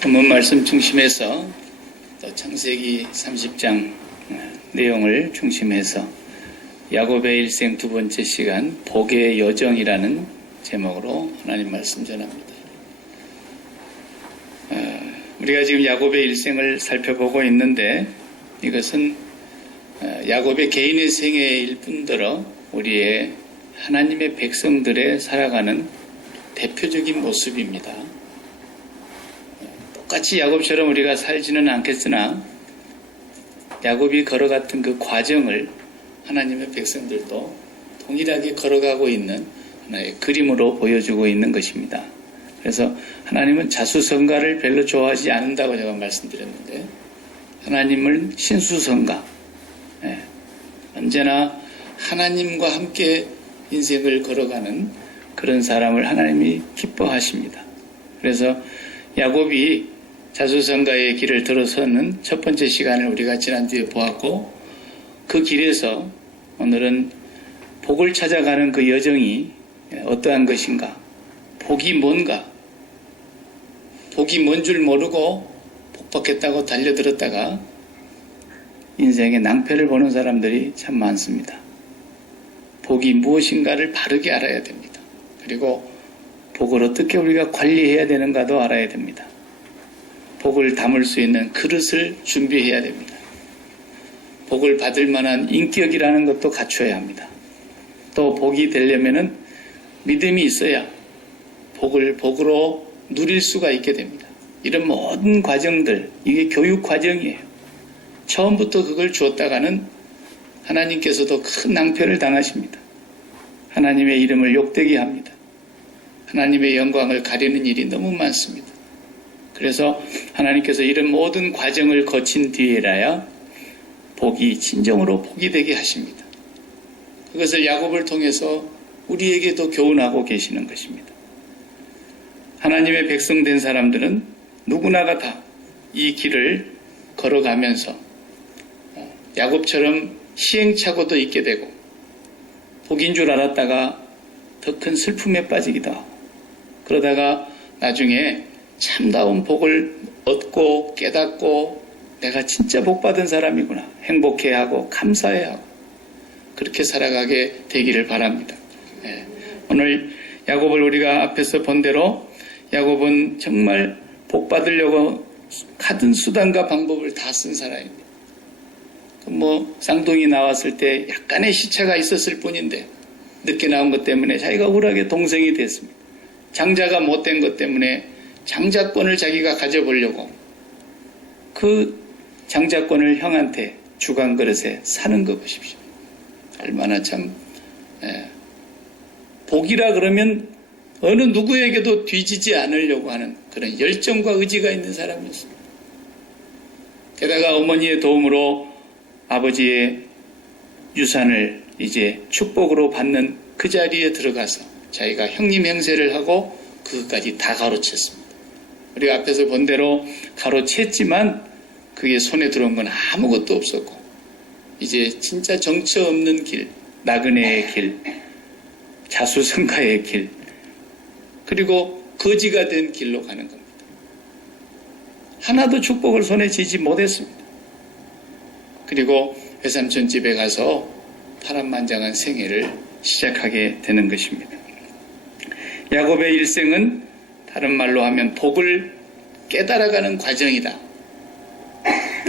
본문 말씀 중심에서 또 창세기 30장 내용을 중심해서 야곱의 일생 두 번째 시간 복의 여정이라는 제목으로 하나님 말씀 전합니다. 우리가 지금 야곱의 일생을 살펴보고 있는데 이것은 야곱의 개인의 생애일 뿐더러 우리의 하나님의 백성들의 살아가는 대표적인 모습입니다. 똑같이 야곱처럼 우리가 살지는 않겠으나 야곱이 걸어갔던 그 과정을 하나님의 백성들도 동일하게 걸어가고 있는 하나의 그림으로 보여주고 있는 것입니다. 그래서 하나님은 자수성가를 별로 좋아하지 않는다고 제가 말씀드렸는데 하나님은 신수성가, 언제나 하나님과 함께 인생을 걸어가는 그런 사람을 하나님이 기뻐하십니다. 그래서 야곱이 자수성가의 길을 들어서는 첫 번째 시간을 우리가 지난 뒤에 보았고 그 길에서 오늘은 복을 찾아가는 그 여정이 어떠한 것인가, 복이 뭔가, 복이 뭔 줄 모르고 복 받겠다고 달려들었다가 인생의 낭패를 보는 사람들이 참 많습니다. 복이 무엇인가를 바르게 알아야 됩니다. 그리고 복을 어떻게 우리가 관리해야 되는가도 알아야 됩니다. 복을 담을 수 있는 그릇을 준비해야 됩니다. 복을 받을 만한 인격이라는 것도 갖춰야 합니다. 또 복이 되려면은 믿음이 있어야 복을 복으로 누릴 수가 있게 됩니다. 이런 모든 과정들, 이게 교육 과정이에요. 처음부터 그걸 주었다가는 하나님께서도 큰 낭패를 당하십니다. 하나님의 이름을 욕되게 합니다. 하나님의 영광을 가리는 일이 너무 많습니다. 그래서 하나님께서 이런 모든 과정을 거친 뒤에라야 복이 진정으로 복이 되게 하십니다. 그것을 야곱을 통해서 우리에게도 교훈하고 계시는 것입니다. 하나님의 백성된 사람들은 누구나가 다 이 길을 걸어가면서 야곱처럼 시행착오도 있게 되고 복인 줄 알았다가 더 큰 슬픔에 빠지기도 하고 그러다가 나중에 참다운 복을 얻고 깨닫고 내가 진짜 복받은 사람이구나 행복해하고 감사해하고 그렇게 살아가게 되기를 바랍니다. 오늘 야곱을 우리가 앞에서 본 대로 야곱은 정말 복받으려고 가든 수단과 방법을 다 쓴 사람입니다. 쌍둥이 나왔을 때 약간의 시차가 있었을 뿐인데 늦게 나온 것 때문에 자기가 억울하게 동생이 됐습니다. 장자가 못된 것 때문에 장자권을 자기가 가져보려고 그 장자권을 형한테 주간 그릇에 사는 거 보십시오. 얼마나 참 복이라 그러면 어느 누구에게도 뒤지지 않으려고 하는 그런 열정과 의지가 있는 사람이었습니다. 게다가 어머니의 도움으로 아버지의 유산을 이제 축복으로 받는 그 자리에 들어가서 자기가 형님 행세를 하고 그것까지 다 가로챘습니다. 우리가 앞에서 본 대로 가로챘지만 그게 손에 들어온 건 아무것도 없었고 이제 진짜 정처 없는 길, 나그네의 길, 자수성가의 길, 그리고 거지가 된 길로 가는 겁니다. 하나도 축복을 손에 쥐지 못했습니다. 그리고 외삼촌 집에 가서 파란만장한 생애를 시작하게 되는 것입니다. 야곱의 일생은 다른 말로 하면 복을 깨달아가는 과정이다.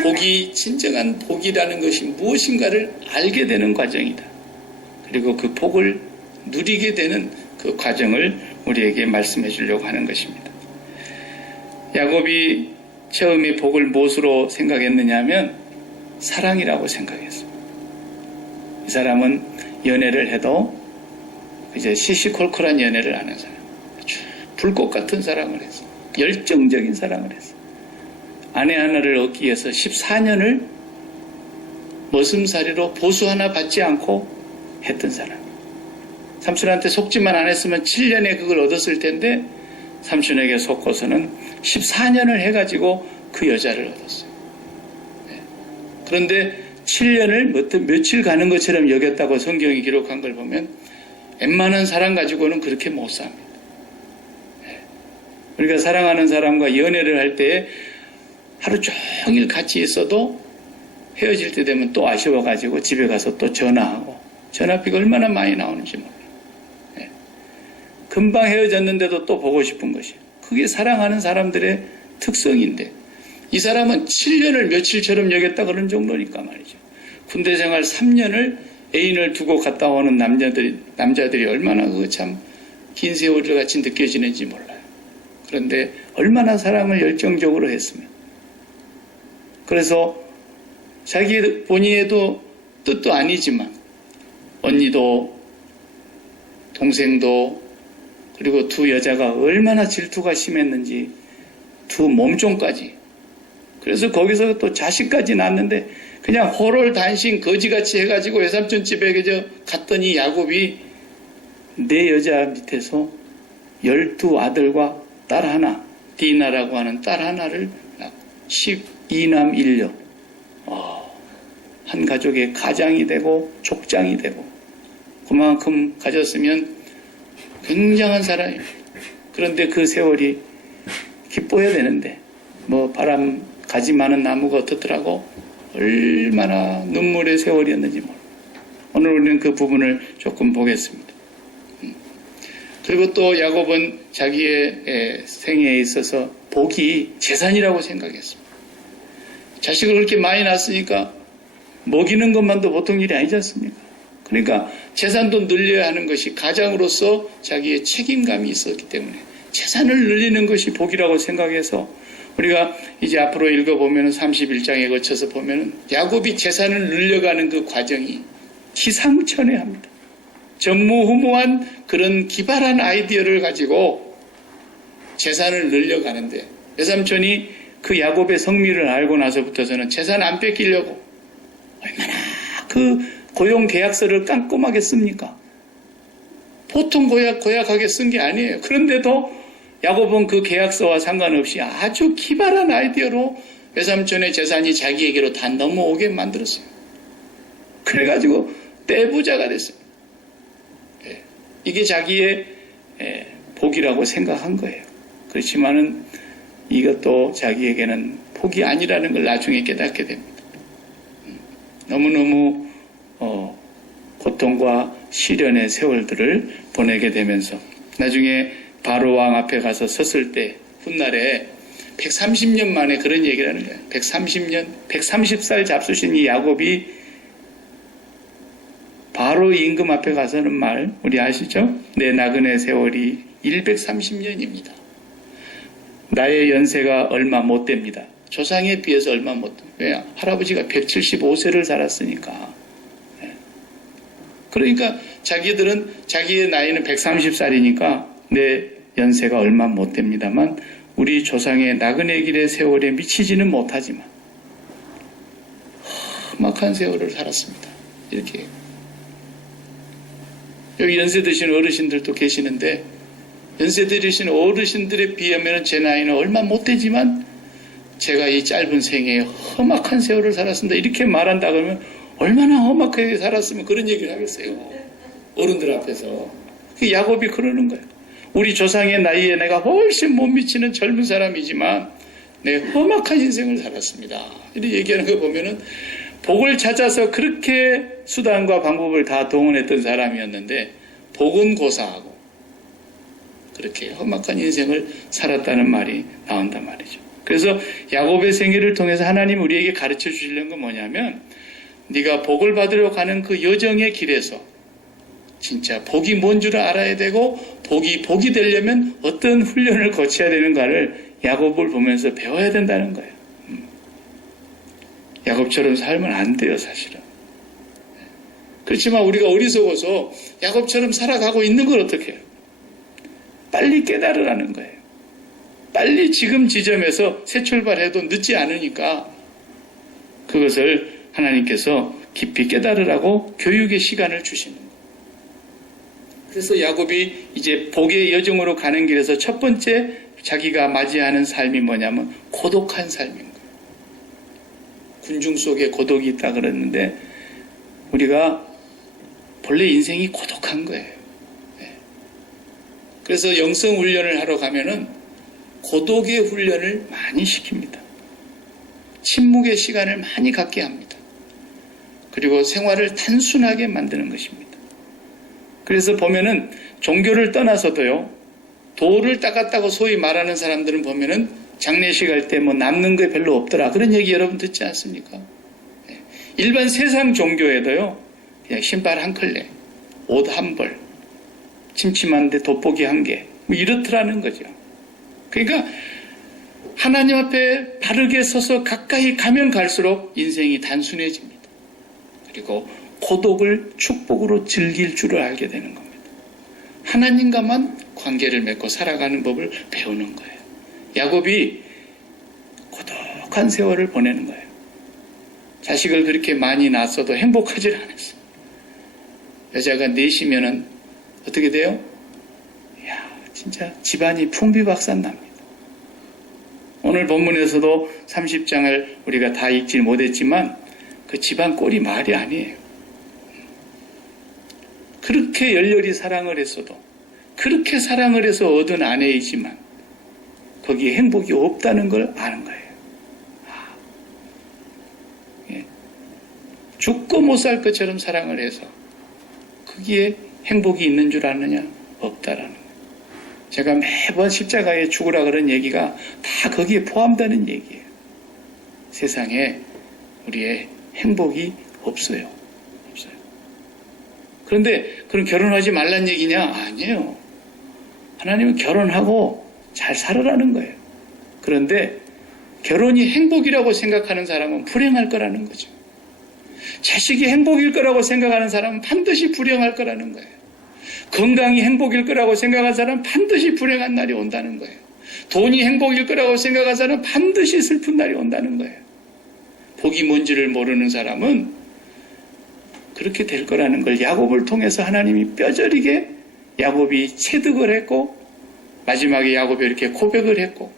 복이 진정한 복이라는 것이 무엇인가를 알게 되는 과정이다. 그리고 그 복을 누리게 되는 그 과정을 우리에게 말씀해 주려고 하는 것입니다. 야곱이 처음에 복을 무엇으로 생각했느냐 하면 사랑이라고 생각했습니다. 이 사람은 연애를 해도 이제 시시콜콜한 연애를 하는 사람, 불꽃 같은 사랑을 했어. 열정적인 사랑을 했어. 아내 하나를 얻기 위해서 14년을 머슴살이로 보수 하나 받지 않고 했던 사람. 삼촌한테 속지만 안 했으면 7년에 그걸 얻었을 텐데 삼촌에게 속고서는 14년을 해가지고 그 여자를 얻었어요. 그런데 7년을 며칠 가는 것처럼 여겼다고 성경이 기록한 걸 보면 웬만한 사람 가지고는 그렇게 못 삽니다. 우리가 사랑하는 사람과 연애를 할 때 하루 종일 같이 있어도 헤어질 때 되면 또 아쉬워가지고 집에 가서 또 전화하고 전화비가 얼마나 많이 나오는지 몰라요. 예. 금방 헤어졌는데도 또 보고 싶은 것이 그게 사랑하는 사람들의 특성인데 이 사람은 7년을 며칠처럼 여겼다 그런 정도니까 말이죠. 군대 생활 3년을 애인을 두고 갔다 오는 남자들이 얼마나 그 참 긴 세월을 같이 느껴지는지 몰라요. 그런데 얼마나 사랑을 열정적으로 했으면. 그래서 자기 본인에도 뜻도 아니지만 언니도 동생도 그리고 두 여자가 얼마나 질투가 심했는지 두 몸종까지 그래서 거기서 또 자식까지 낳았는데 그냥 호롤단신 거지같이 해가지고 외삼촌 집에 그저 갔더니 야곱이 네 여자 밑에서 12아들과 딸 하나 디나라고 하는 딸 하나를 낳고 12남 1녀 한 가족의 가장이 되고 족장이 되고 그만큼 가졌으면 굉장한 사람이에요. 그런데 그 세월이 기뻐야 되는데 뭐 바람 가지 많은 나무가 어떻더라고 얼마나 눈물의 세월이었는지 몰라요. 오늘 우리는 그 부분을 조금 보겠습니다. 그리고 또 야곱은 자기의 생애에 있어서 복이 재산이라고 생각했습니다. 자식을 그렇게 많이 낳았으니까 먹이는 것만도 보통 일이 아니지 않습니까? 그러니까 재산도 늘려야 하는 것이 가장으로서 자기의 책임감이 있었기 때문에 재산을 늘리는 것이 복이라고 생각해서 우리가 이제 앞으로 읽어보면 31장에 거쳐서 보면 야곱이 재산을 늘려가는 그 과정이 기상천외합니다. 전무후무한 그런 기발한 아이디어를 가지고 재산을 늘려가는데 외삼촌이 그 야곱의 성미를 알고 나서부터서는 재산 안 뺏기려고 얼마나 그 고용 계약서를 꼼꼼하게 씁니까? 보통 고약하게 쓴 게 아니에요. 그런데도 야곱은 그 계약서와 상관없이 아주 기발한 아이디어로 외삼촌의 재산이 자기에게로 다 넘어오게 만들었어요. 그래가지고 떼부자가 됐어요. 이게 자기의 복이라고 생각한 거예요. 그렇지만은 이것도 자기에게는 복이 아니라는 걸 나중에 깨닫게 됩니다. 너무너무 고통과 시련의 세월들을 보내게 되면서 나중에 바로 왕 앞에 가서 섰을 때 훗날에 130년 만에 그런 얘기를 하는 거예요. 130살 잡수신 이 야곱이 바로 임금 앞에 가서는 말 우리 아시죠? 내 나그네 세월이 130년입니다. 나의 연세가 얼마 못 됩니다. 조상에 비해서 얼마 못 됩니다. 왜? 할아버지가 175세를 살았으니까. 그러니까 자기들은 자기의 나이는 130살이니까 내 연세가 얼마 못 됩니다만 우리 조상의 나그네 길의 세월에 미치지는 못하지만 험악한 세월을 살았습니다. 이렇게 여기 연세 드신 어르신들도 계시는데 연세 드신 어르신들에 비하면 제 나이는 얼마 못 되지만 제가 이 짧은 생애에 험악한 세월을 살았습니다. 이렇게 말한다 그러면 얼마나 험악하게 살았으면 그런 얘기를 하겠어요. 어른들 앞에서. 야곱이 그러는 거예요. 우리 조상의 나이에 내가 훨씬 못 미치는 젊은 사람이지만 내 험악한 인생을 살았습니다. 이렇게 얘기하는 거 보면은 복을 찾아서 그렇게 수단과 방법을 다 동원했던 사람이었는데 복은 고사하고 그렇게 험악한 인생을 살았다는 말이 나온단 말이죠. 그래서 야곱의 생애를 통해서 하나님 우리에게 가르쳐 주시려는 건 뭐냐면 네가 복을 받으러 가는 그 여정의 길에서 진짜 복이 뭔 줄 알아야 되고 복이 되려면 어떤 훈련을 거쳐야 되는가를 야곱을 보면서 배워야 된다는 거예요. 야곱처럼 살면 안 돼요, 사실은. 그렇지만 우리가 어리석어서 야곱처럼 살아가고 있는 걸 어떻게 해요? 빨리 깨달으라는 거예요. 빨리 지금 지점에서 새 출발해도 늦지 않으니까 그것을 하나님께서 깊이 깨달으라고 교육의 시간을 주시는 거예요. 그래서 야곱이 이제 복의 여정으로 가는 길에서 첫 번째 자기가 맞이하는 삶이 뭐냐면 고독한 삶인 거예요. 군중 속에 고독이 있다 그랬는데 우리가 본래 인생이 고독한 거예요. 그래서 영성 훈련을 하러 가면은 고독의 훈련을 많이 시킵니다. 침묵의 시간을 많이 갖게 합니다. 그리고 생활을 단순하게 만드는 것입니다. 그래서 보면은 종교를 떠나서도요, 도를 닦았다고 소위 말하는 사람들은 보면은 장례식 할 때 뭐 남는 게 별로 없더라. 그런 얘기 여러분 듣지 않습니까? 일반 세상 종교에도요, 그냥 신발 한 컬레, 옷 한 벌, 침침한데 돋보기 한 개, 뭐 이렇더라는 거죠. 그러니까 하나님 앞에 바르게 서서 가까이 가면 갈수록 인생이 단순해집니다. 그리고 고독을 축복으로 즐길 줄을 알게 되는 겁니다. 하나님과만 관계를 맺고 살아가는 법을 배우는 거예요. 야곱이 고독한 세월을 보내는 거예요. 자식을 그렇게 많이 낳았어도 행복하지 않았어요. 여자가 넷이면은 어떻게 돼요? 이야, 진짜 집안이 풍비박산납니다. 오늘 본문에서도 30장을 우리가 다 읽지 못했지만 그 집안 꼴이 말이 아니에요. 그렇게 열렬히 사랑을 했어도, 그렇게 사랑을 해서 얻은 아내이지만 거기에 행복이 없다는 걸 아는 거예요. 죽고 못 살 것처럼 사랑을 해서 거기에 행복이 있는 줄 아느냐? 없다라는 거예요. 제가 매번 십자가에 죽으라 그런 얘기가 다 거기에 포함되는 얘기예요. 세상에 우리의 행복이 없어요. 없어요. 그런데 그럼 결혼하지 말란 얘기냐? 아니에요. 하나님은 결혼하고 잘 살아라는 거예요. 그런데 결혼이 행복이라고 생각하는 사람은 불행할 거라는 거죠. 자식이 행복일 거라고 생각하는 사람은 반드시 불행할 거라는 거예요. 건강이 행복일 거라고 생각한 사람은 반드시 불행한 날이 온다는 거예요. 돈이 행복일 거라고 생각한 사람은 반드시 슬픈 날이 온다는 거예요. 복이 뭔지를 모르는 사람은 그렇게 될 거라는 걸 야곱을 통해서 하나님이 뼈저리게 야곱이 체득을 했고, 마지막에 야곱이 이렇게 고백을 했고,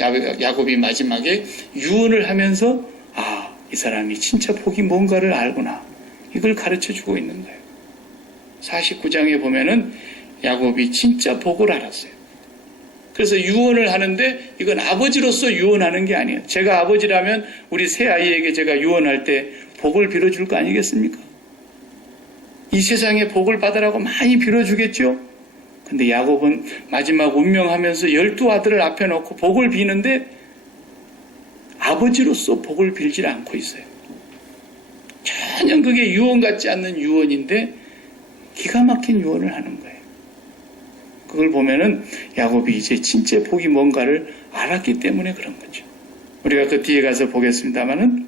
야곱이 마지막에 유언을 하면서 이 사람이 진짜 복이 뭔가를 알구나, 이걸 가르쳐주고 있는 거예요. 49장에 보면은 야곱이 진짜 복을 알았어요. 그래서 유언을 하는데 이건 아버지로서 유언하는 게 아니에요. 제가 아버지라면 우리 새 아이에게 제가 유언할 때 복을 빌어줄 거 아니겠습니까? 이 세상에 복을 받으라고 많이 빌어주겠죠? 근데 야곱은 마지막 운명하면서 12아들을 앞에 놓고 복을 비는데 아버지로서 복을 빌질 않고 있어요. 전혀 그게 유언 같지 않는 유언인데 기가 막힌 유언을 하는 거예요. 그걸 보면은 야곱이 이제 진짜 복이 뭔가를 알았기 때문에 그런 거죠. 우리가 그 뒤에 가서 보겠습니다만은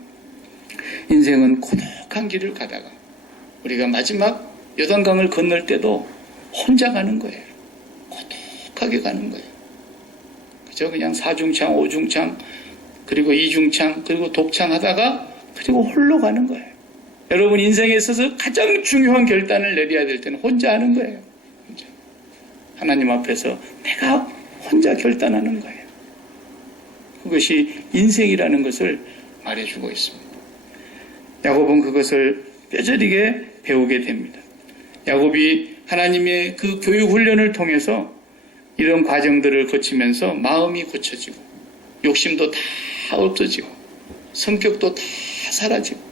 인생은 고독한 길을 가다가 우리가 마지막 요단강을 건널 때도 혼자 가는 거예요. 고독하게 가는 거예요. 그죠? 그냥 사중창, 오중창, 그리고 이중창, 그리고 독창 하다가 그리고 홀로 가는 거예요. 여러분 인생에 있어서 가장 중요한 결단을 내려야 될 때는 혼자 하는 거예요. 혼자. 하나님 앞에서 내가 혼자 결단하는 거예요. 그것이 인생이라는 것을 말해주고 있습니다. 야곱은 그것을 뼈저리게 배우게 됩니다. 야곱이 하나님의 그 교육 훈련을 통해서 이런 과정들을 거치면서 마음이 고쳐지고 욕심도 다 없어지고 성격도 다 사라지고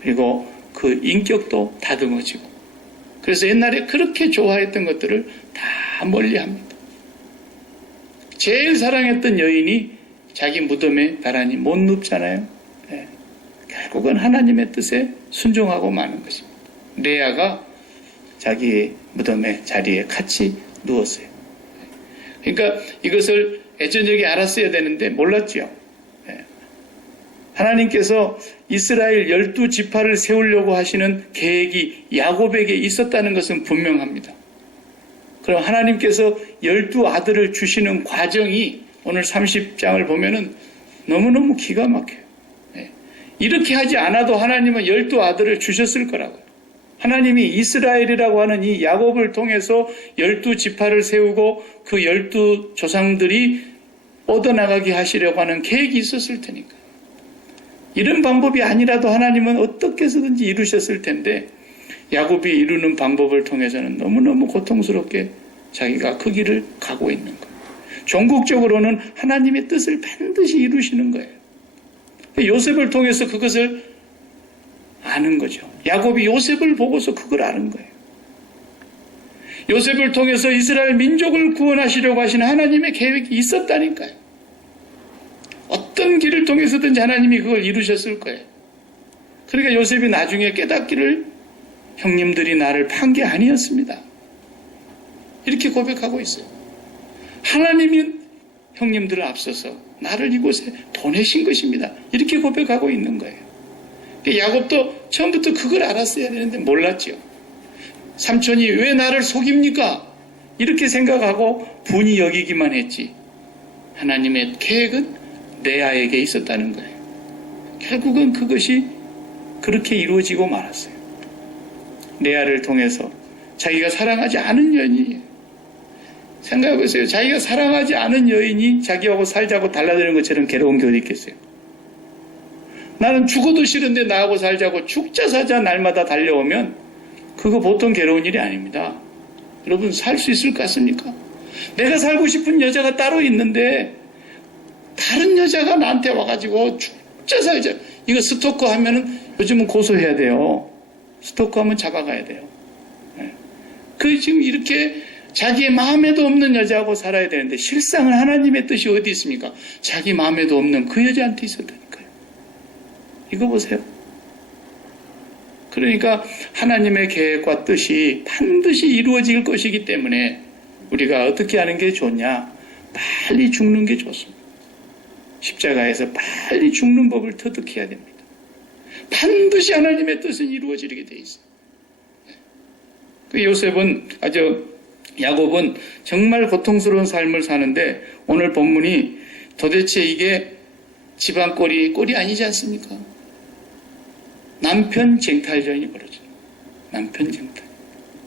그리고 그 인격도 다듬어지고 그래서 옛날에 그렇게 좋아했던 것들을 다 멀리합니다. 제일 사랑했던 여인이 자기 무덤에 나란히 못 눕잖아요. 네. 결국은 하나님의 뜻에 순종하고 마는 것입니다. 레아가 자기의 무덤의 자리에 같이 누웠어요. 그러니까 이것을 애저녁에 알았어야 되는데 몰랐죠. 하나님께서 이스라엘 12지파를 세우려고 하시는 계획이 야곱에게 있었다는 것은 분명합니다. 그럼 하나님께서 12아들을 주시는 과정이 오늘 30장을 보면은 너무너무 기가 막혀요. 이렇게 하지 않아도 하나님은 12아들을 주셨을 거라고요. 하나님이 이스라엘이라고 하는 이 야곱을 통해서 12지파를 세우고 그 12조상들이 뻗어나가게 하시려고 하는 계획이 있었을 테니까. 이런 방법이 아니라도 하나님은 어떻게 해서든지 이루셨을 텐데 야곱이 이루는 방법을 통해서는 너무너무 고통스럽게 자기가 그 길을 가고 있는 거예요. 종국적으로는 하나님의 뜻을 반드시 이루시는 거예요. 요셉을 통해서 그것을 아는 거죠. 야곱이 요셉을 보고서 그걸 아는 거예요. 요셉을 통해서 이스라엘 민족을 구원하시려고 하시는 하나님의 계획이 있었다니까요. 어떤 길을 통해서든지 하나님이 그걸 이루셨을 거예요. 그러니까 요셉이 나중에 깨닫기를 형님들이 나를 판 게 아니었습니다. 이렇게 고백하고 있어요. 하나님이 형님들을 앞서서 나를 이곳에 보내신 것입니다. 이렇게 고백하고 있는 거예요. 야곱도 처음부터 그걸 알았어야 되는데 몰랐죠. 삼촌이 왜 나를 속입니까? 이렇게 생각하고 분이 여기기만 했지. 하나님의 계획은 레아에게 있었다는 거예요. 결국은 그것이 그렇게 이루어지고 말았어요. 레아를 통해서 자기가 사랑하지 않은 여인이, 생각해보세요. 자기가 사랑하지 않은 여인이 자기하고 살자고 달라드는 것처럼 괴로운 게 어디 있겠어요. 나는 죽어도 싫은데 나하고 살자고 죽자 사자 날마다 달려오면 그거 보통 괴로운 일이 아닙니다. 여러분, 살 수 있을 것 같습니까? 내가 살고 싶은 여자가 따로 있는데 다른 여자가 나한테 와가지고 죽자 살자, 이거 스토커 하면은 요즘은 고소해야 돼요. 스토커 하면 잡아가야 돼요. 그 지금 이렇게 자기의 마음에도 없는 여자하고 살아야 되는데 실상은 하나님의 뜻이 어디 있습니까? 자기 마음에도 없는 그 여자한테 있었다니까요. 이거 보세요. 그러니까 하나님의 계획과 뜻이 반드시 이루어질 것이기 때문에 우리가 어떻게 하는 게 좋냐? 빨리 죽는 게 좋습니다. 십자가에서 빨리 죽는 법을 터득해야 됩니다. 반드시 하나님의 뜻은 이루어지게 돼 있어요. 그 야곱은 정말 고통스러운 삶을 사는데 오늘 본문이 도대체 이게 집안 꼴이 아니지 않습니까? 남편 쟁탈전이 벌어져요. 남편 쟁탈.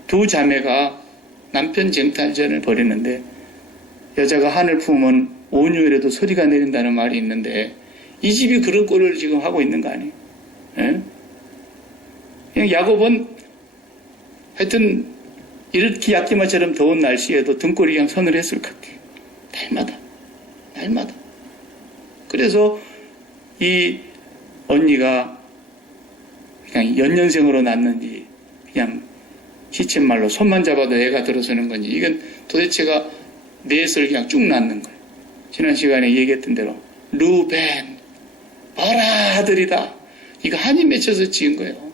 두 자매가 남편 쟁탈전을 벌이는데 여자가 한을 품으면 온유에라도 소리가 내린다는 말이 있는데 이 집이 그런 꼴을 지금 하고 있는 거 아니에요? 예? 그냥 야곱은 하여튼 이렇게 약기마처럼 더운 날씨에도 등골이 그냥 서늘했을 것 같아요. 날마다. 그래서 이 언니가 그냥 연년생으로 낳는지 그냥 시쳇말로 손만 잡아도 애가 들어서는 건지 이건 도대체가 넷을 그냥 쭉 낳는 거예요. 지난 시간에 얘기했던 대로 루벤 어라 아들이다. 이거 한이 맺혀서 지은 거예요.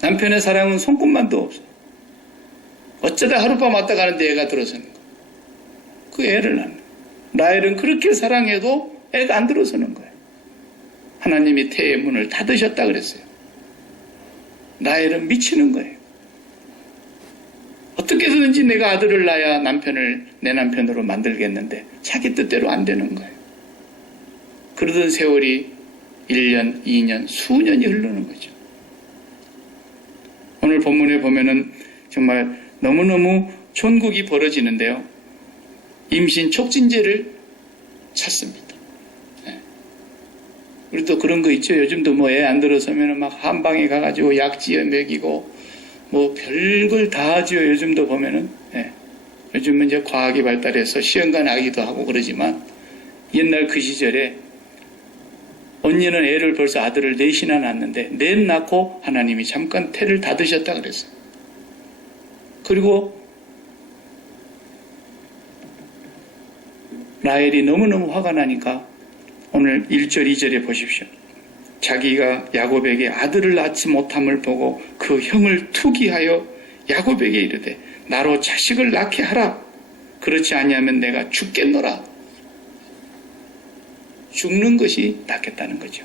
남편의 사랑은 손꼽만도 없어요. 어쩌다 하룻밤 왔다 가는데 애가 들어서는 거예요. 그 애를 낳는 거예요. 라헬은 그렇게 사랑해도 애가 안 들어서는 거예요. 하나님이 태의 문을 닫으셨다 그랬어요. 라헬은 미치는 거예요. 어떻게든지 내가 아들을 낳아야 내 남편으로 만들겠는데 자기 뜻대로 안 되는 거예요. 그러던 세월이 1년, 2년, 수년이 흐르는 거죠. 오늘 본문에 보면은 정말 너무너무 천국이 벌어지는데요. 임신 촉진제를 찾습니다. 네. 우리도 그런 거 있죠. 요즘도 뭐 애 안 들어서면 막 한방에 가가지고 약지어 먹이고 뭐 별걸 다 하죠. 요즘도 보면은. 네. 요즘은 이제 과학이 발달해서 시험관 아기도 하고 그러지만 옛날 그 시절에 언니는 애를 벌써 아들을 넷이나 낳았는데 넷 낳고 하나님이 잠깐 태를 닫으셨다 그랬어요. 그리고 라헬이 너무너무 화가 나니까 오늘 1절 2절에 보십시오. 자기가 야곱에게 아들을 낳지 못함을 보고 그 형을 투기하여 야곱에게 이르되 나로 자식을 낳게 하라. 그렇지 아니하면 내가 죽겠노라. 죽는 것이 낫겠다는 거죠.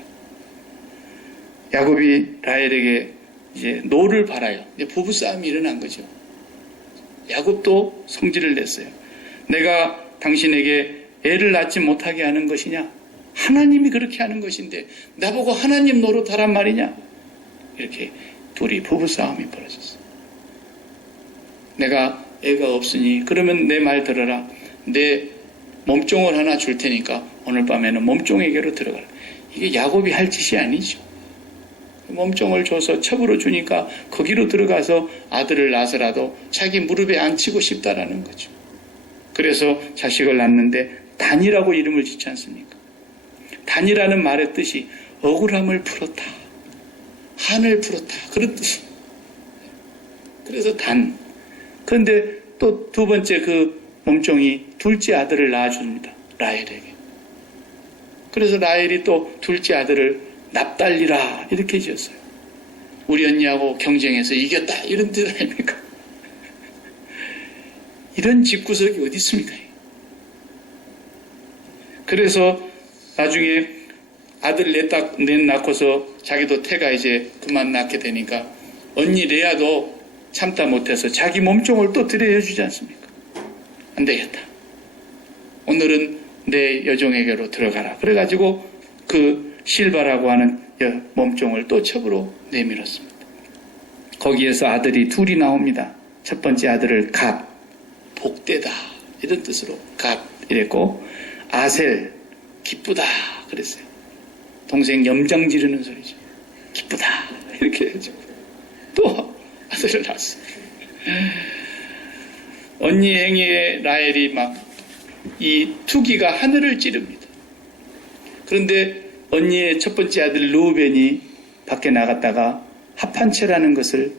야곱이 라헬에게 이제 노를 바라요. 이제 부부싸움이 일어난 거죠. 야곱도 성질을 냈어요. 내가 당신에게 애를 낳지 못하게 하는 것이냐? 하나님이 그렇게 하는 것인데 나보고 하나님 노릇하란 말이냐? 이렇게 둘이 부부싸움이 벌어졌어요. 내가 애가 없으니 그러면 내 말 들어라. 내 몸종을 하나 줄 테니까 오늘 밤에는 몸종에게로 들어가라. 이게 야곱이 할 짓이 아니죠. 몸종을 줘서 첩으로 주니까 거기로 들어가서 아들을 낳아서라도 자기 무릎에 앉히고 싶다라는 거죠. 그래서 자식을 낳는데 단이라고 이름을 짓지 않습니까? 단이라는 말의 뜻이 억울함을 풀었다, 한을 풀었다, 그런 뜻이. 그래서 단. 그런데 또 두 번째 그 몸종이 둘째 아들을 낳아줍니다. 라헬에게. 그래서 라헬이 또 둘째 아들을 납달리라 이렇게 지었어요. 우리 언니하고 경쟁해서 이겼다 이런 뜻 아닙니까? 이런 집구석이 어디 있습니까? 그래서 나중에 아들 넷 낳고서 자기도 태가 이제 그만 낳게 되니까 언니 레아도 참다 못해서 자기 몸종을 또 들여주지 않습니까? 안 되겠다. 오늘은 내 여종에게로 들어가라. 그래가지고 그 실바라고 하는 몸종을 또 첩으로 내밀었습니다. 거기에서 아들이 둘이 나옵니다. 첫 번째 아들을 갓, 복되다 이런 뜻으로 갓 이랬고, 아셀, 기쁘다 그랬어요. 동생 염장 지르는 소리죠. 기쁘다 이렇게 해가지고 또 아들을 낳았어요. 언니 행위에 라헬이 막 이 투기가 하늘을 찌릅니다. 그런데 언니의 첫 번째 아들 루벤이 밖에 나갔다가 합한채라는 것을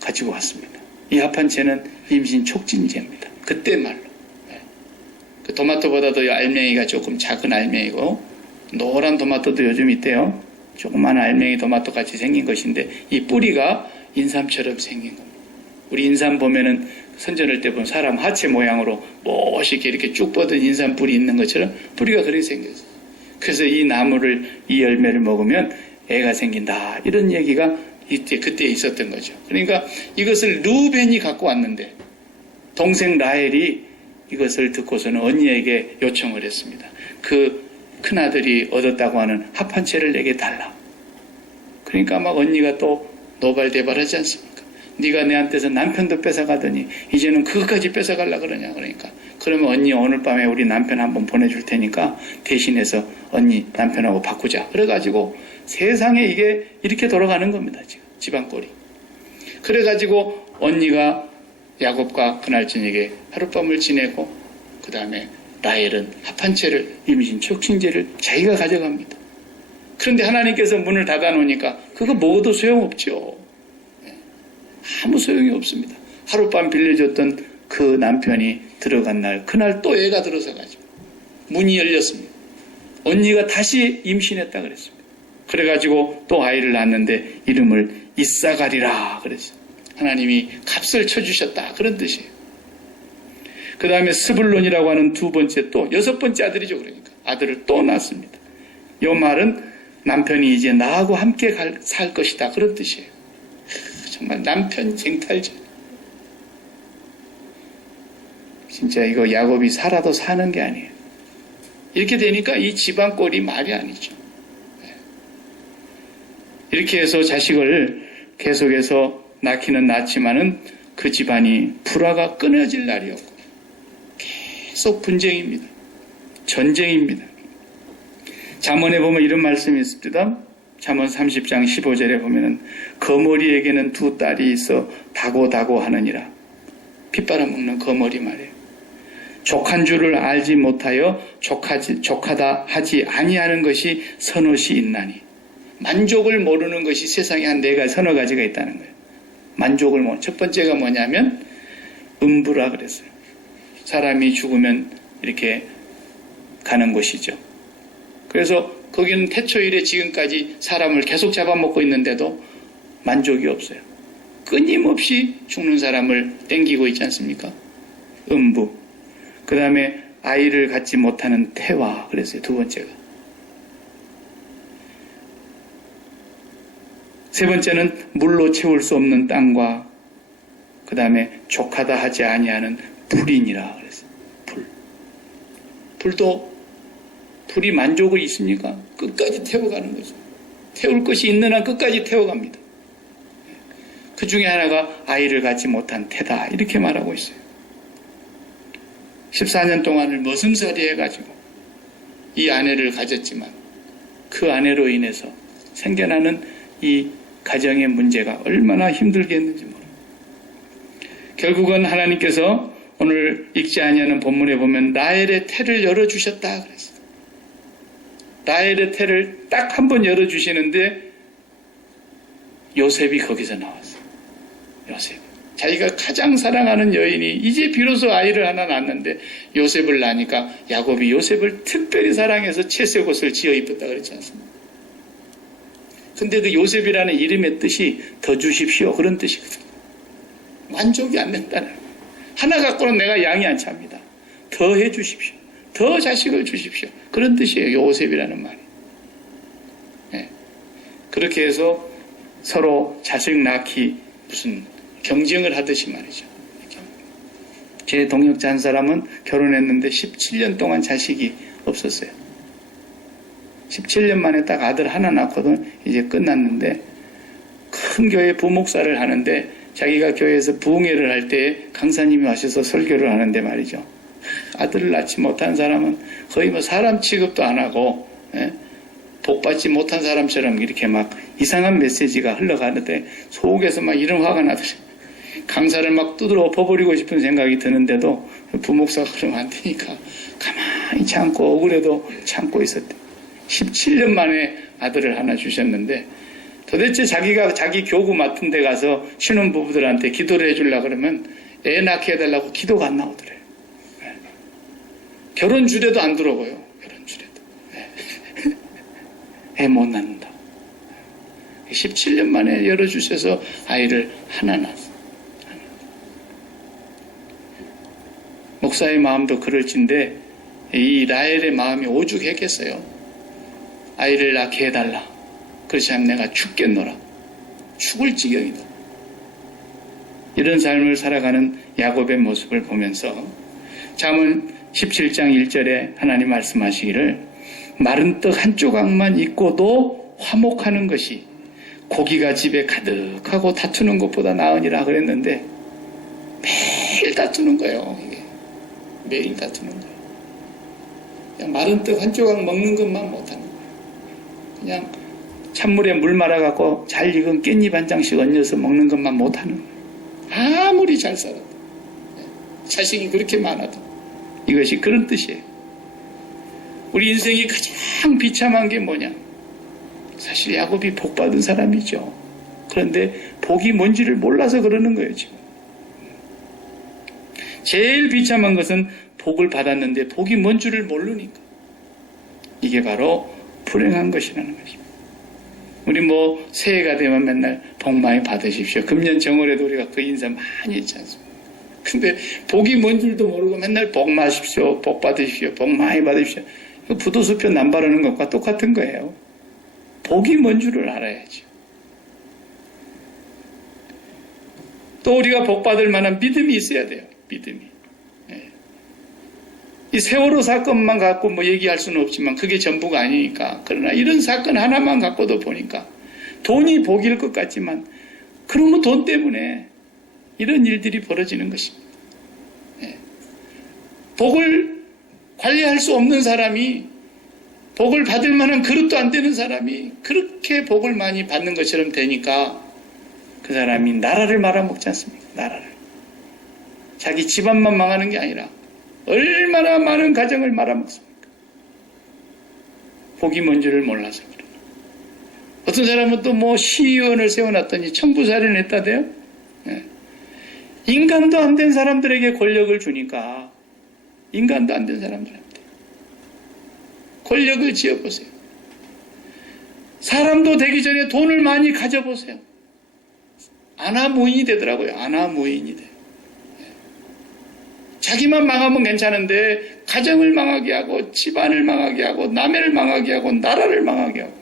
가지고 왔습니다. 이 합한채는 임신 촉진제입니다. 그때 말로. 그 토마토보다도 알맹이가 조금 작은 알맹이고, 노란 토마토도 요즘 있대요. 조그마한 알맹이 토마토 같이 생긴 것인데 이 뿌리가 인삼처럼 생긴 겁니다. 우리 인삼 보면은 선전할 때 보면 사람 하체 모양으로 멋있게 이렇게 쭉 뻗은 인삼 뿌리 있는 것처럼 뿌리가 그렇게 생겼어요. 그래서 이 나무를, 이 열매를 먹으면 애가 생긴다 이런 얘기가 그때 있었던 거죠. 그러니까 이것을 루벤이 갖고 왔는데 동생 라헬이 이것을 듣고서는 언니에게 요청을 했습니다. 그 큰아들이 얻었다고 하는 합한채를 내게 달라. 그러니까 막 언니가 또 노발대발하지 않습니까? 네가 내한테서 남편도 뺏어가더니 이제는 그것까지 뺏어가려고 그러냐. 그러니까 그러면 언니 오늘 밤에 우리 남편 한번 보내줄 테니까 대신해서 언니 남편하고 바꾸자. 그래가지고 세상에 이게 이렇게 돌아가는 겁니다. 지금 집안꼴이. 그래가지고 언니가 야곱과 그날 저녁에 하룻밤을 지내고 그 다음에 라헬은 합한채를, 임신 촉진제를 자기가 가져갑니다. 그런데 하나님께서 문을 닫아놓으니까 그거 먹어도 소용없죠. 아무 소용이 없습니다. 하룻밤 빌려줬던 그 남편이 들어간 날, 그날 또 애가 들어서 가지고 문이 열렸습니다. 언니가 다시 임신했다 그랬습니다. 그래가지고 또 아이를 낳았는데 이름을 이사가리라 그랬어요. 하나님이 값을 쳐주셨다 그런 뜻이에요. 그 다음에 스불론이라고 하는 두 번째, 또 여섯 번째 아들이죠. 그러니까 아들을 또 낳습니다. 이 말은 남편이 이제 나하고 함께 살 것이다 그런 뜻이에요. 정말 남편 쟁탈전. 진짜 이거 야곱이 살아도 사는 게 아니에요. 이렇게 되니까 이 집안 꼴이 말이 아니죠. 이렇게 해서 자식을 계속해서 낳기는 낳지만은 그 집안이 불화가 끊어질 날이 없고 계속 분쟁입니다. 전쟁입니다. 잠언에 보면 이런 말씀이 있습니다. 잠언 30장 15절에 보면은 거머리에게는 두 딸이 있어 다고다고 하느니라. 핏바람 먹는 거머리 말이에요. 족한 줄을 알지 못하여 족하다 하지 아니하는 것이 서너시 있나니. 만족을 모르는 것이 세상에 한 서너 가지가 있다는 거예요. 만족을 모르는. 첫 번째가 뭐냐면 음부라 그랬어요. 사람이 죽으면 이렇게 가는 곳이죠. 그래서 거기는 태초 이래 지금까지 사람을 계속 잡아먹고 있는데도 만족이 없어요. 끊임없이 죽는 사람을 땡기고 있지 않습니까? 음부. 그 다음에 아이를 갖지 못하는 태화 그랬어요. 두 번째가. 세 번째는 물로 채울 수 없는 땅과 그 다음에 족하다 하지 아니하는 불이니라 그랬어요. 불이 만족이 있습니까? 끝까지 태워가는 거죠. 태울 것이 있는 한 끝까지 태워갑니다. 그 중에 하나가 아이를 갖지 못한 태다 이렇게 말하고 있어요. 14년 동안을 머슴살이 해가지고 이 아내를 가졌지만 그 아내로 인해서 생겨나는 이 가정의 문제가 얼마나 힘들게 했는지 모릅니다. 결국은 하나님께서 오늘 읽지 아니하는 본문에 보면 라헬의 태를 열어주셨다 그랬어요. 라헬의 태를 딱 한 번 열어주시는데 요셉이 거기서 나왔어요. 요셉. 자기가 가장 사랑하는 여인이 이제 비로소 아이를 하나 낳았는데 요셉을 낳으니까 야곱이 요셉을 특별히 사랑해서 채색 옷을 지어 입었다 그랬지 않습니까? 근데 그 요셉이라는 이름의 뜻이 더 주십시오 그런 뜻이거든요. 만족이 안 된다는 거예요. 하나 갖고는 내가 양이 안 찹니다. 더 해주십시오. 더 자식을 주십시오. 그런 뜻이에요. 요셉이라는 말이. 네. 그렇게 해서 서로 자식 낳기 무슨 경쟁을 하듯이 말이죠. 제 동역자 한 사람은 결혼했는데 17년 동안 자식이 없었어요. 17년 만에 딱 아들 하나 낳고도 이제 끝났는데 큰 교회 부목사를 하는데 자기가 교회에서 부흥회를 할 때 강사님이 와셔서 설교를 하는데 말이죠. 아들을 낳지 못한 사람은 거의 뭐 사람 취급도 안 하고 복받지 못한 사람처럼 이렇게 막 이상한 메시지가 흘러가는데 속에서 막 이런 화가 나더라고요. 강사를 막 두드러 엎어버리고 싶은 생각이 드는데도 부목사가 그러면 안 되니까 가만히 참고 억울해도 참고 있었대. 17년 만에 아들을 하나 주셨는데 도대체 자기가 자기 교구 맡은 데 가서 신혼부부들한테 기도를 해주려고 그러면 애 낳게 해달라고 기도가 안 나오더래요. 결혼 주례도 안 들어오고요. 결혼 주례도. 애 못 낳는다. 17년 만에 열어주셔서 아이를 하나 낳았어요. 목사의 마음도 그럴진데 이 라헬의 마음이 오죽했겠어요. 아이를 낳게 해달라. 그렇지 않으면 내가 죽겠노라. 죽을 지경이다. 이런 삶을 살아가는 야곱의 모습을 보면서 잠언 17장 1절에 하나님 말씀하시기를 마른 떡 한 조각만 있고도 화목하는 것이 고기가 집에 가득하고 다투는 것보다 나으니라 그랬는데 매일 다투는 거예요. 이게. 매일 다투는 거예요. 그냥 마른 떡 한 조각 먹는 것만 못하는 거예요. 그냥 찬물에 물 말아갖고 잘 익은 깻잎 한 장씩 얹어서 먹는 것만 못하는 거예요. 아무리 잘 살아도. 자식이 그렇게 많아도. 이것이 그런 뜻이에요. 우리 인생이 가장 비참한 게 뭐냐? 사실 야곱이 복 받은 사람이죠. 그런데 복이 뭔지를 몰라서 그러는 거예요, 지금. 제일 비참한 것은 복을 받았는데 복이 뭔 줄을 모르니까. 이게 바로 불행한 것이라는 것입니다. 우리 뭐 새해가 되면 맨날 복 많이 받으십시오. 금년 정월에도 우리가 그 인사 많이 했지 않습니까? 근데 복이 뭔 줄도 모르고 맨날 복 마십시오. 복 받으십시오. 복 많이 받으십시오. 부도수표 남바르는 것과 똑같은 거예요. 복이 뭔 줄을 알아야죠. 또 우리가 복 받을 만한 믿음이 있어야 돼요. 믿음이. 이 세월호 사건만 갖고 뭐 얘기할 수는 없지만 그게 전부가 아니니까. 그러나 이런 사건 하나만 갖고도 보니까 돈이 복일 것 같지만 그러면 돈 때문에 이런 일들이 벌어지는 것입니다. 복을 관리할 수 없는 사람이 복을 받을 만한 그릇도 안 되는 사람이 그렇게 복을 많이 받는 것처럼 되니까 그 사람이 나라를 말아먹지 않습니까? 나라를. 자기 집안만 망하는 게 아니라 얼마나 많은 가정을 말아먹습니까? 복이 뭔 줄을 몰라서 그래요. 어떤 사람은 또 뭐 시의원을 세워놨더니 청부살인을 했다대요. 인간도 안 된 사람들에게 권력을 주니까 인간도 안 된 사람들한테 권력을 지어보세요. 사람도 되기 전에 돈을 많이 가져보세요. 아나무인이 되더라고요. 아나무인이 돼요. 자기만 망하면 괜찮은데 가정을 망하게 하고 집안을 망하게 하고 남해를 망하게 하고 나라를 망하게 하고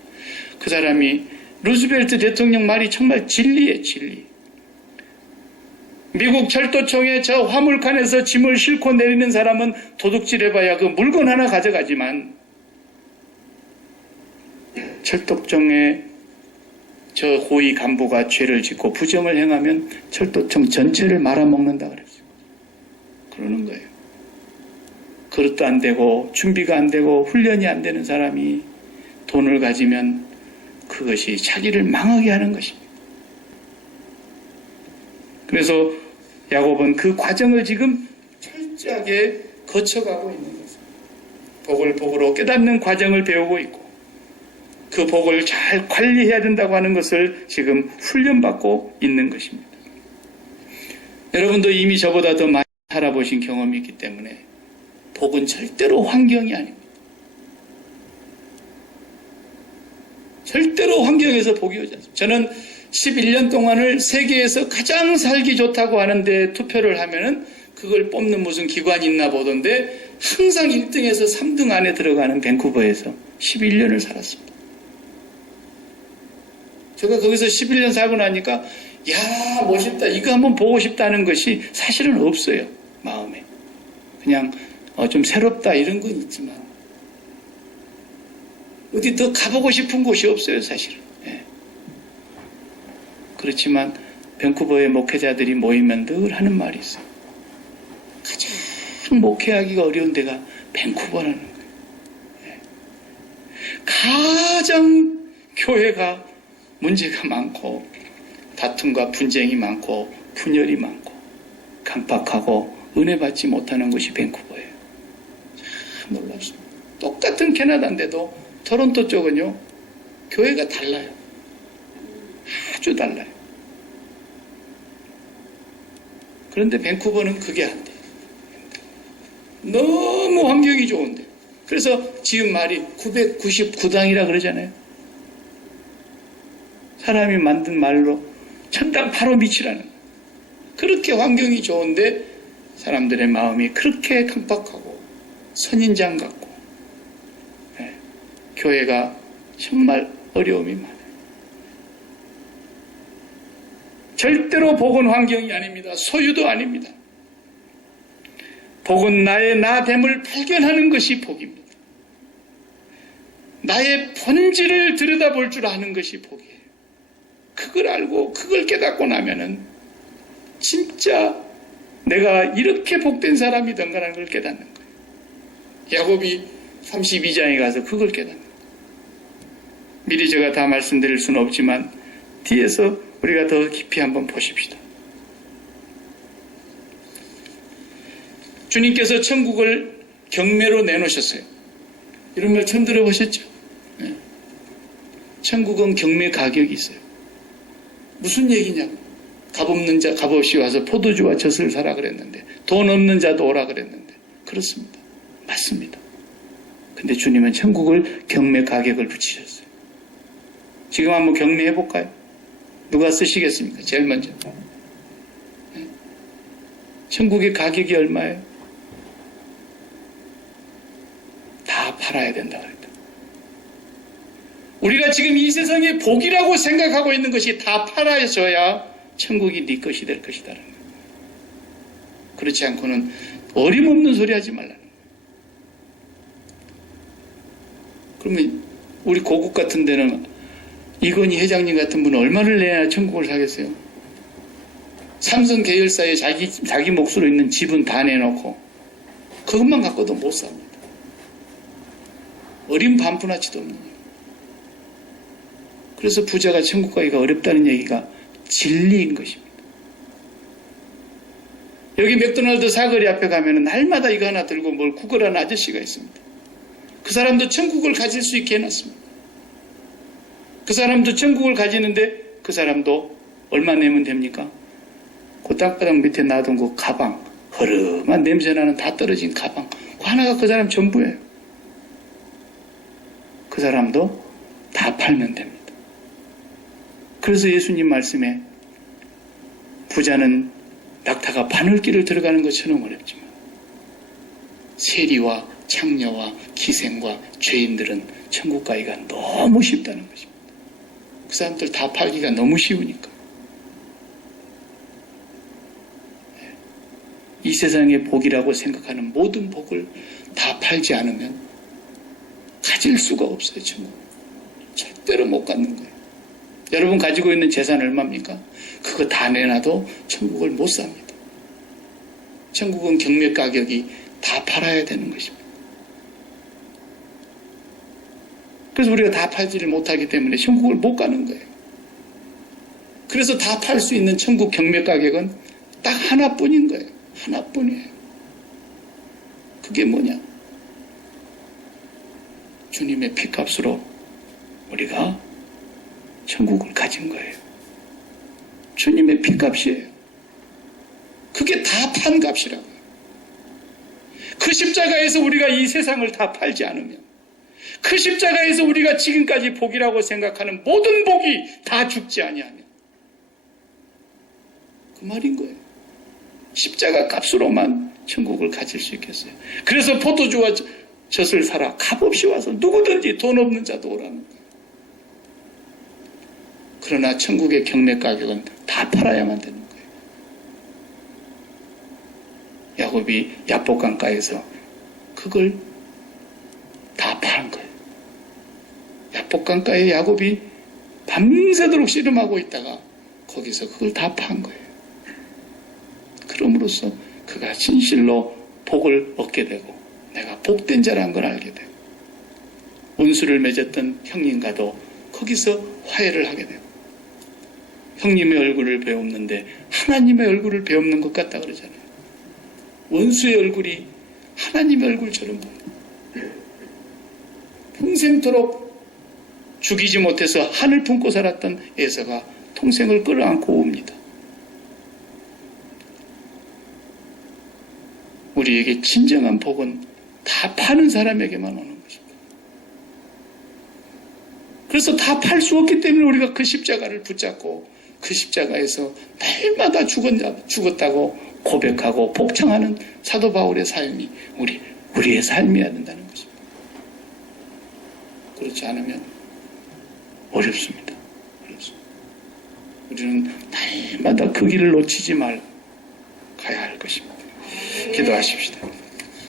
그 사람이 루즈벨트 대통령 말이 정말 진리예요. 진리. 미국 철도청에 저 화물칸에서 짐을 싣고 내리는 사람은 도둑질해봐야 그 물건 하나 가져가지만 철도청에 저 고위 간부가 죄를 짓고 부정을 행하면 철도청 전체를 말아먹는다 그랬어요. 그러는 거예요. 그릇도 안 되고 준비가 안 되고 훈련이 안 되는 사람이 돈을 가지면 그것이 자기를 망하게 하는 것입니다. 그래서 야곱은 그 과정을 지금 철저하게 거쳐가고 있는 것입니다. 복을 복으로 깨닫는 과정을 배우고 있고 그 복을 잘 관리해야 된다고 하는 것을 지금 훈련받고 있는 것입니다. 여러분도 이미 저보다 더 많이 살아보신 경험이 있기 때문에 복은 절대로 환경이 아닙니다. 절대로 환경에서 복이 오지 않습니다. 저는 11년 동안을 세계에서 가장 살기 좋다고 하는데 투표를 하면은 그걸 뽑는 무슨 기관이 있나 보던데 항상 1등에서 3등 안에 들어가는 밴쿠버에서 11년을 살았습니다. 제가 거기서 11년 살고 나니까 야 멋있다 이거 한번 보고 싶다는 것이 사실은 없어요. 마음에 그냥 좀 새롭다 이런 건 있지만 어디 더 가보고 싶은 곳이 없어요 사실은. 예. 그렇지만 밴쿠버의 목회자들이 모이면 늘 하는 말이 있어요. 가장 목회하기가 어려운 데가 밴쿠버라는 거예요. 예. 가장 교회가 문제가 많고 다툼과 분쟁이 많고 분열이 많고 강박하고 은혜 받지 못하는 곳이 밴쿠버예요. 참 놀랍습니다. 똑같은 캐나다인데도 토론토 쪽은요 교회가 달라요. 아주 달라요. 그런데 밴쿠버는 그게 안 돼요. 너무 환경이 좋은데 그래서 지은 말이 999당이라 그러잖아요. 사람이 만든 말로 천당 바로 밑이라는 거예요. 그렇게 환경이 좋은데 사람들의 마음이 그렇게 강박하고 선인장 같고 네. 교회가 정말 어려움이 많아요. 절대로 복은 환경이 아닙니다. 소유도 아닙니다. 복은 나의 나됨을 발견하는 것이 복입니다. 나의 본질을 들여다볼 줄 아는 것이 복이에요. 그걸 알고 그걸 깨닫고 나면은 진짜 내가 이렇게 복된 사람이던가라는 걸 깨닫는 거예요. 야곱이 32장에 가서 그걸 깨닫는 거예요. 미리 제가 다 말씀드릴 수는 없지만 뒤에서 우리가 더 깊이 한번 보십시다. 주님께서 천국을 경매로 내놓으셨어요. 이런 말 처음 들어보셨죠? 네. 천국은 경매 가격이 있어요. 무슨 얘기냐고. 값 없는 자 값 없이 와서 포도주와 젖을 사라 그랬는데 돈 없는 자도 오라 그랬는데 그렇습니다. 맞습니다. 근데 주님은 천국을 경매 가격을 붙이셨어요. 지금 한번 경매해 볼까요? 누가 쓰시겠습니까? 제일 먼저. 네? 천국의 가격이 얼마예요? 다 팔아야 된다 그랬다. 우리가 지금 이 세상의 복이라고 생각하고 있는 것이 다 팔아져야 천국이 네 것이 될 것이다라는 거예요. 그렇지 않고는 어림없는 소리 하지 말라는 거예요. 그러면 우리 고국 같은 데는 이건희 회장님 같은 분은 얼마를 내야 천국을 사겠어요? 삼성 계열사에 자기 몫으로 있는 집은 다 내놓고 그것만 갖고도 못 삽니다. 어린 반푼아치도 없는 거예요. 그래서 부자가 천국 가기가 어렵다는 얘기가 진리인 것입니다. 여기 맥도날드 사거리 앞에 가면 날마다 이거 하나 들고 뭘 구걸하는 아저씨가 있습니다. 그 사람도 천국을 가질 수 있게 해놨습니다. 그 사람도 천국을 가지는데 그 사람도 얼마 내면 됩니까? 그 땅바닥 밑에 놔둔 그 가방, 허름한 냄새나는 다 떨어진 가방, 그 하나가 그 사람 전부예요. 그 사람도 다 팔면 됩니다. 그래서 예수님 말씀에 부자는 낙타가 바늘길을 들어가는 것처럼 어렵지만 세리와 창녀와 기생과 죄인들은 천국 가기가 너무 쉽다는 것입니다. 그 사람들 다 팔기가 너무 쉬우니까. 이 세상의 복이라고 생각하는 모든 복을 다 팔지 않으면 가질 수가 없어요. 천국. 절대로 못 갖는 거예요. 여러분 가지고 있는 재산 얼마입니까? 그거 다 내놔도 천국을 못 삽니다. 천국은 경매 가격이 다 팔아야 되는 것입니다. 그래서 우리가 다 팔지를 못하기 때문에 천국을 못 가는 거예요. 그래서 다 팔 수 있는 천국 경매 가격은 딱 하나뿐인 거예요. 하나뿐이에요. 그게 뭐냐? 주님의 피값으로 우리가 천국을 가진 거예요. 주님의 피값이에요. 그게 다 판 값이라고요. 그 십자가에서 우리가 이 세상을 다 팔지 않으면, 그 십자가에서 우리가 지금까지 복이라고 생각하는 모든 복이 다 죽지 아니하면, 그 말인 거예요. 십자가 값으로만 천국을 가질 수 있겠어요. 그래서 포도주와 젖을 사라. 값없이 와서 누구든지 돈 없는 자도 오라는 거예요. 그러나 천국의 경매 가격은 다 팔아야만 되는 거예요. 야곱이 야복강가에서 그걸 다 파는 거예요. 야복강가에 야곱이 밤새도록 씨름하고 있다가 거기서 그걸 다 판 거예요. 그럼으로써 그가 진실로 복을 얻게 되고 내가 복된 자라는 걸 알게 되고 원수를 맺었던 형님과도 거기서 화해를 하게 되고 형님의 얼굴을 배웠는데 하나님의 얼굴을 배우는 것 같다 그러잖아요. 원수의 얼굴이 하나님의 얼굴처럼 보여요. 평생토록 죽이지 못해서 한을 품고 살았던 에서가 통생을 끌어안고 옵니다. 우리에게 진정한 복은 다 파는 사람에게만 오는 것입니다. 그래서 다 팔 수 없기 때문에 우리가 그 십자가를 붙잡고 그 십자가에서 날마다 죽었다고 고백하고 복창하는 사도 바울의 삶이 우리의 삶이어야 된다는 것입니다. 그렇지 않으면 어렵습니다. 우리는 날마다 그 길을 놓치지 말고 가야 할 것입니다. 기도하십시다.